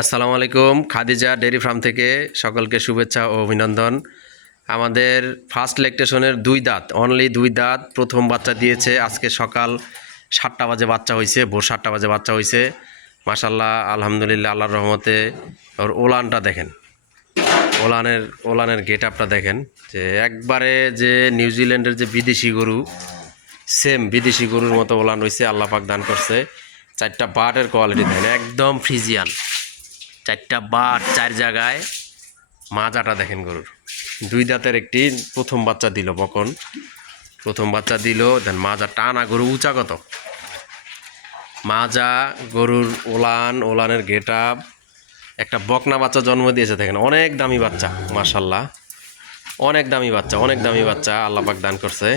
আসসালামু আলাইকুম। Khadija dairy farm থেকে সকলকে শুভেচ্ছা ও অভিনন্দন। আমাদের ফার্স্ট ল্যাকটেশনের অনলি দুই দাঁত প্রথম বাচ্চা দিয়েছে। আজকে সকাল 7টা বাজে বাচ্চা হয়েছে, ভোর 7টা বাজে বাচ্চা হয়েছে। মাশাল্লাহ, আলহামদুলিল্লাহ, আল্লাহর রহমতে। ওর ওলানটা দেখেন, ওলানের গেট আপটা দেখেন, যে একবারে যে নিউজিল্যান্ডের যে বিদেশি গরু, সেম বিদেশি গরুর মতো ওলান হয়েছে। আল্লাহ পাক দান করছে। 4টা বাটের কোয়ালিটি দেখেন, একদম ফ্রিজিয়ান। 4টা বাট 4 জায়গায়। মাজাটা দেখেন গরুর, দুই দাঁতের একটি প্রথম বাচ্চা দিল, বকন প্রথম বাচ্চা দিল। দেন মাজা টানা, গরু উঁচা কত, মাজা গরুর ওলানের গেট আপ। একটা বকনা বাচ্চা জন্ম দিয়েছে দেখেন, অনেক দামি বাচ্চা, মাশাল্লাহ, অনেক দামি বাচ্চা আল্লাহ পাক দান করছে।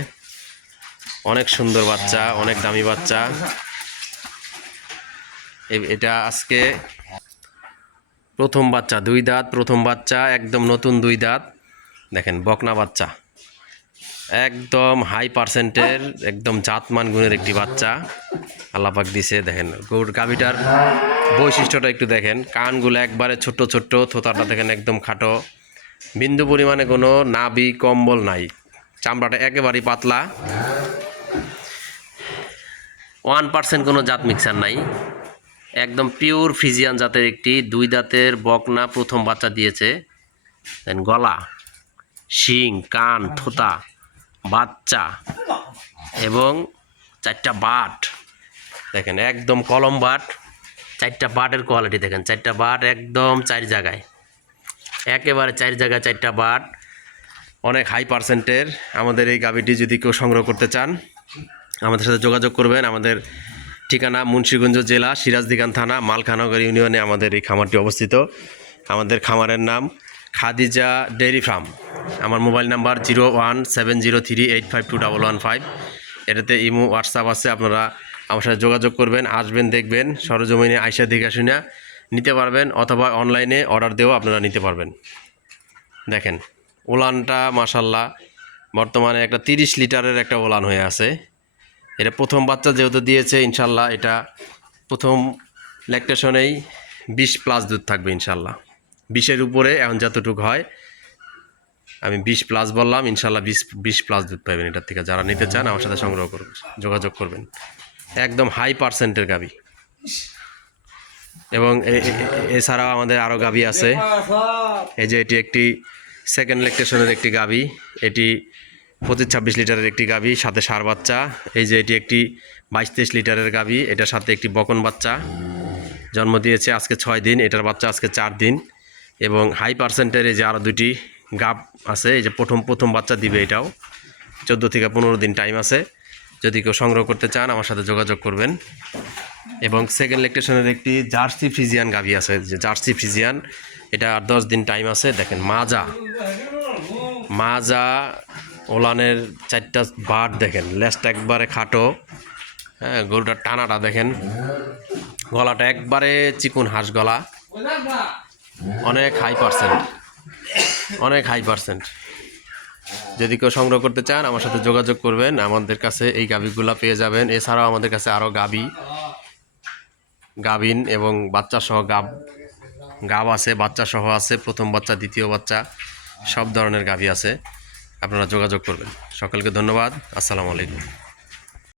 অনেক সুন্দর বাচ্চা, অনেক দামি বাচ্চা। এটা আজকে প্রথম বাচ্চা, দুই দাঁত প্রথম বাচ্চা, একদম নতুন দুই দাঁত। দেখেন বকনা বাচ্চা, একদম হাই পার্সেন্টের, একদম জাতমান গুণের একটি বাচ্চা আল্লাহ পাক দিছে। দেখেন গাভীটার বৈশিষ্ট্যটা একটু দেখেন, কানগুলো একবারে ছোট্ট ছোট্ট, থোতাটা দেখেন একদম খাটো, বিন্দু পরিমাণে কোনো নাভি কম্বল নাই, চামড়াটা একেবারেই পাতলা, 1% কোনো জাত মিক্সার নাই, একদম পিওর ফ্রিজিয়ান জাতের একটি দুই দাঁতের বকনা প্রথম বাচ্চা দিয়েছে। দেন গলা, শিং, কান, থোতা, বাচ্চা এবং 4টা বাট দেখেন, একদম কলম বাট। 4টা বাটের কোয়ালিটি দেখেন, 4টা বাট একদম 4 জায়গায়, একেবারে 4 জায়গায় 4টা বাট, অনেক হাই পার্সেন্টের। আমাদের এই গাভীটি যদি কেউ সংগ্রহ করতে চান, আমাদের সাথে যোগাযোগ করবেন। আমাদের ঠিকানা মুন্সিগঞ্জ জেলা, সিরাজদিগান থানা, মালখানগর ইউনিয়নে আমাদের এই খামারটি অবস্থিত। আমাদের খামারের নাম খাদিজা ডেয়ারি ফার্ম। আমার মোবাইল নাম্বার 01703852115। এটাতে ইমো, হোয়াটসঅ্যাপ আছে, আপনারা আমার সাথে যোগাযোগ করবেন, আসবেন, দেখবেন, সরজমিনে আইসা দেখে শুনে নিতে পারবেন, অথবা অনলাইনে অর্ডার দিয়েও আপনারা নিতে পারবেন। দেখেন ওলানটা মাশাল্লাহ, বর্তমানে একটা 30 লিটারের একটা ওলান হয়ে আছে। এটা প্রথম বাচ্চা যেহেতু দিয়েছে, ইনশাল্লাহ এটা প্রথম ল্যাকটেশনেই 20+ দুধ থাকবে ইনশাল্লাহ। 20-এর উপরে এখন যতটুকু হয়, আমি 20+ বললাম, ইনশাল্লাহ 20+ দুধ পাবেন এটার থেকে। যারা নিতে চান আমার সাথে সংগ্রহ করবেন, যোগাযোগ করবেন। একদম হাই পার্সেন্টের গাভী। এবং এছাড়াও আমাদের আরও গাভী আছে। এই যে এটি একটি সেকেন্ড ল্যাকটেশনের একটি গাভী, এটি 25-26 লিটারের একটি গাভী, সাথে ষাঁড় বাচ্চা। এই যে এটি একটি 22-23 লিটারের গাভী, এটার সাথে একটি বকন বাচ্চা জন্ম দিয়েছে আজকে 6 দিন, এটার বাচ্চা আজকে 4 দিন। এবং হাই পার্সেন্টের এই যে আরও দুটি গাভ আছে, এই যে প্রথম বাচ্চা দিবে, এটাও 14 থেকে 15 দিন টাইম আছে। যদি কেউ সংগ্রহ করতে চান আমার সাথে যোগাযোগ করবেন। এবং সেকেন্ড ল্যাকটেশনের একটি জার্সি ফ্রিজিয়ান গাভী আছে, যে জার্সি ফ্রিজিয়ান, এটা 10 দিন টাইম আছে। দেখেন মাজা ওলানের 4টা বাট দেখেন, লেজটা একবারে খাটো, হ্যাঁ, গরুটার টানাটা দেখেন, গলাটা একবারে চিকুন হাঁস গলা, অনেক হাই পার্সেন্ট। যদি কেউ সংগ্রহ করতে চান আমার সাথে যোগাযোগ করবেন, আমাদের কাছে এই গাভীগুলা পেয়ে যাবেন। এছাড়াও আমাদের কাছে আরও গাভিন এবং বাচ্চা সহ গাভ আছে, বাচ্চা সহ আছে, প্রথম বাচ্চা, দ্বিতীয় বাচ্চা, সব ধরনের গাভী আছে। আপনারা যোগাযোগ করবেন। সকলকে ধন্যবাদ। আসসালামু আলাইকুম।